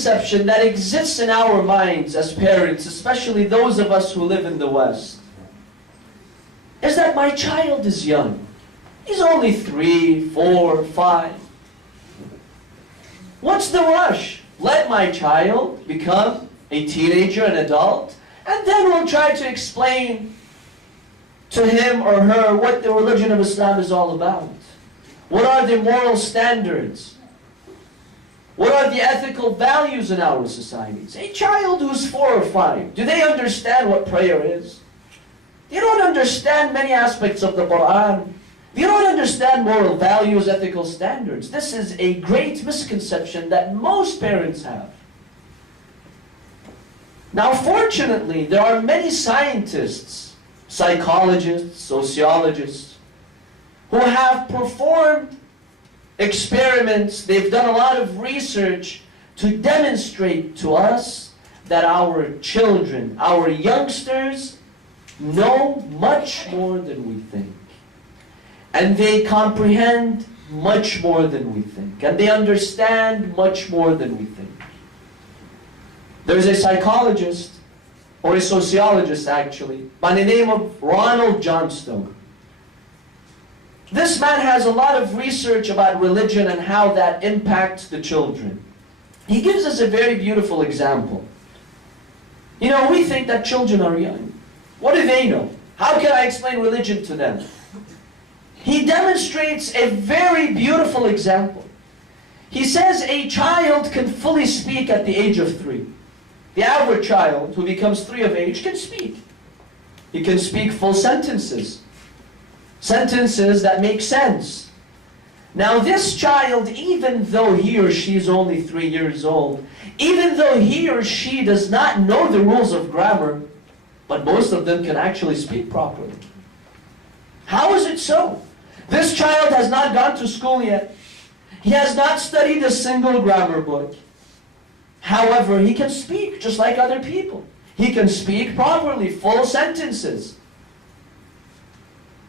misconception that exists in our minds as parents, especially those of us who live in the West, is that my child is young. He's only 3, 4, 5. What's the rush? Let my child become a teenager, an adult, and then we'll try to explain to him or her what the religion of Islam is all about. What are the moral standards? What are the ethical values in our societies? A child who's 4 or 5, do they understand what prayer is? They don't understand many aspects of the Quran. They don't understand moral values, ethical standards. This is a great misconception that most parents have. Now, fortunately, there are many scientists, psychologists, sociologists, who have performed experiments. They've done a lot of research to demonstrate to us that our children, our youngsters, know much more than we think. And they comprehend much more than we think. And they understand much more than we think. There's a psychologist, or a sociologist actually, by the name of Ronald Johnstone. This man has a lot of research about religion and how that impacts the children. He gives us a very beautiful example. You know, we think that children are young. What do they know? How can I explain religion to them? He demonstrates a very beautiful example. He says a child can fully speak at the age of 3. The average child who becomes 3 of age can speak. He can speak full sentences. Sentences that make sense. Now this child, even though he or she is only 3 years old, even though he or she does not know the rules of grammar, but most of them can actually speak properly. How is it so? This child has not gone to school yet. He has not studied a single grammar book. However, he can speak just like other people. He can speak properly, full sentences.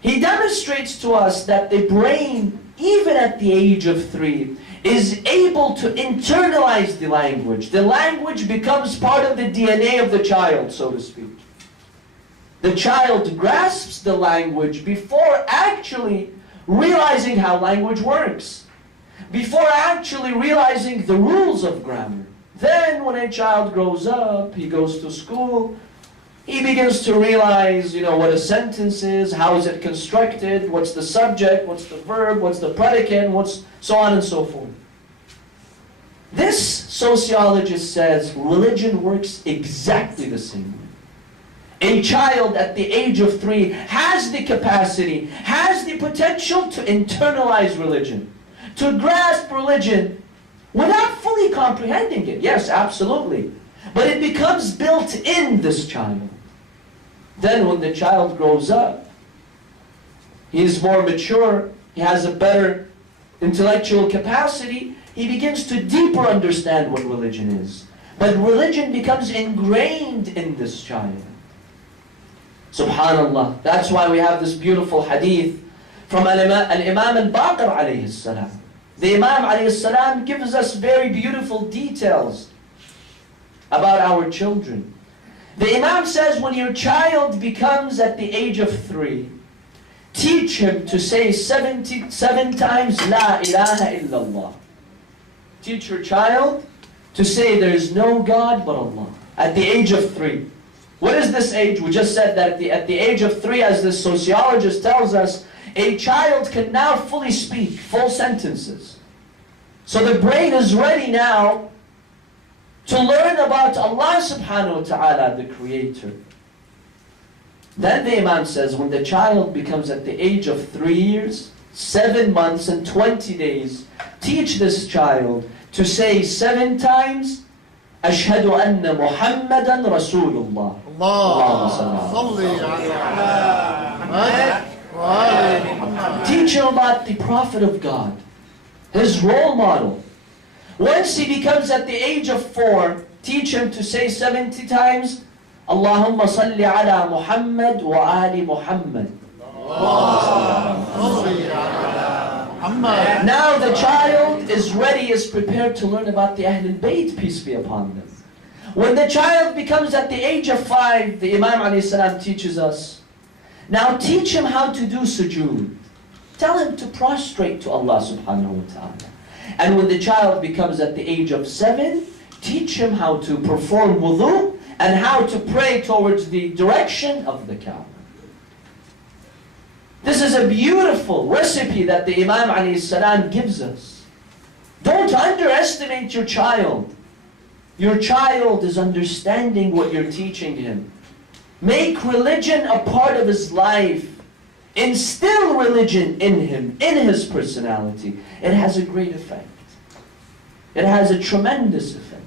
He demonstrates to us that the brain, even at the age of 3, is able to internalize the language. The language becomes part of the DNA of the child, so to speak. The child grasps the language before actually realizing how language works, before actually realizing the rules of grammar. Then when a child grows up, he goes to school, he begins to realize, you know, what a sentence is, how is it constructed, what's the subject, what's the verb, what's the predicate, what's so on and so forth. This sociologist says religion works exactly the same way. A child at the age of 3 has the capacity, has the potential to internalize religion, to grasp religion without fully comprehending it. Yes, absolutely. But it becomes built in this child. Then when the child grows up, he is more mature, he has a better intellectual capacity, he begins to deeper understand what religion is. But religion becomes ingrained in this child. Subhanallah. That's why we have this beautiful hadith from I.Muhammed Baqir alayhi salam. The Imam alayhi salam gives us very beautiful details about our children. The Imam says when your child becomes at the age of 3, teach him to say 77 times La ilaha illallah. Teach your child to say there is no God but Allah at the age of 3. What is this age? We just said that at the age of 3, as this sociologist tells us, a child can now fully speak full sentences. So the brain is ready now to learn about Allah subhanahu wa ta'ala, the Creator. Then the Imam says, when the child becomes at the age of 3 years, 7 months and 20 days, teach this child to say 7 times, أشهد أن محمدا رسول الله. Teach him about the Prophet of God, his role model. Once he becomes at the age of 4, teach him to say 70 times, Allahumma salli ala Muhammad wa ali Muhammad. Now the child is ready, is prepared to learn about the Ahlul Bayt, peace be upon them. When the child becomes at the age of 5, the Imam ﷺ teaches us, now teach him how to do sujood. Tell him to prostrate to Allah subhanahu wa ta'ala. And when the child becomes at the age of 7, teach him how to perform wudu and how to pray towards the direction of the Kaaba. This is a beautiful recipe that the Imam ﷺ gives us. Don't underestimate your child. Your child is understanding what you're teaching him. Make religion a part of his life. Instill religion in him, in his personality. It has a great effect. It has a tremendous effect.